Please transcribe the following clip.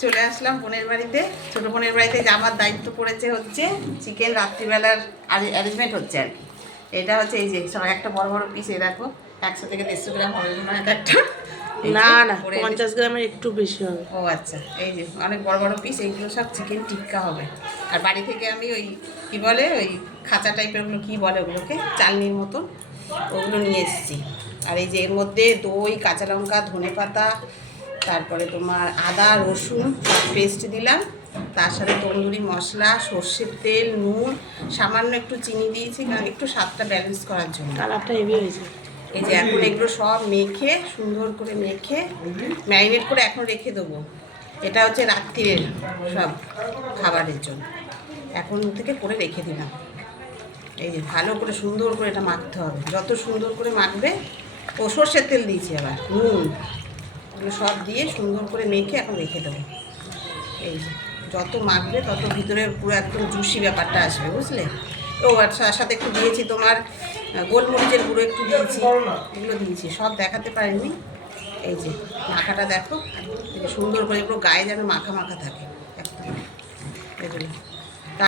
চলে আসলাম বোনের বাড়িতে, ছোটো বোনের বাড়িতে। যে আমার দায়িত্ব পড়েছে হচ্ছে চিকেন রাত্রিবেলার অ্যারেঞ্জমেন্ট হচ্ছে আর কি। এটা হচ্ছে এই যে সব একটা বড় বড় পিস, এই দেখো 100 থেকে 150 গ্রাম হবে মনে হয় একটা। না না 50 গ্রামের একটু বেশি হবে। ও আচ্ছা, এই যে অনেক বড় বড় পিস, এইগুলো সব চিকেন টিক্কা হবে। আর বাড়ি থেকে আমি ওই কী বলে ওই খাঁচা টাইপের ওগুলো কী বলে ওগুলোকে, চালনির মতন, ওগুলো নিয়ে এসেছি। আর এই যে এর মধ্যে দই, কাঁচা লঙ্কা, ধনে পাতা, তারপরে তোমার আদা রসুন সব পেস্ট দিলাম। তার সাথে তন্দুরি মশলা, সর্ষের তেল, নুন, সামান্য একটু চিনি দিয়েছি, কারণ একটু স্বাদটা ব্যালেন্স করার জন্য। কালারটা হেভি হয়েছে। এই যে এখন এগুলো সব মেখে, সুন্দর করে মেখে ম্যারিনেট করে এখন রেখে দেবো। এটা হচ্ছে রাত্রিরের সব খাবারের জন্য, এখন থেকে করে রেখে দিলাম। এই যে ভালো করে সুন্দর করে এটা মাখতে হবে, যত সুন্দর করে মাখবে। ও সর্ষের তেল দিয়েছি, আবার নুন, এগুলো সব দিয়ে সুন্দর করে মেখে এখন রেখে দেবো। এই যে যত মাখবে তত ভিতরে পুরো একদম জুসি ব্যাপারটা আসবে, বুঝলে? ও আর সাথে একটু দিয়েছি তোমার গোলমরিচের গুঁড়ো একটু দিয়েছি, এগুলো দিয়েছি, সব দেখাতে পারিনি। এই যে মাখাটা দেখো, সুন্দর করে পুরো গায়ে যেন মাখা মাখা থাকে একদম, এগুলো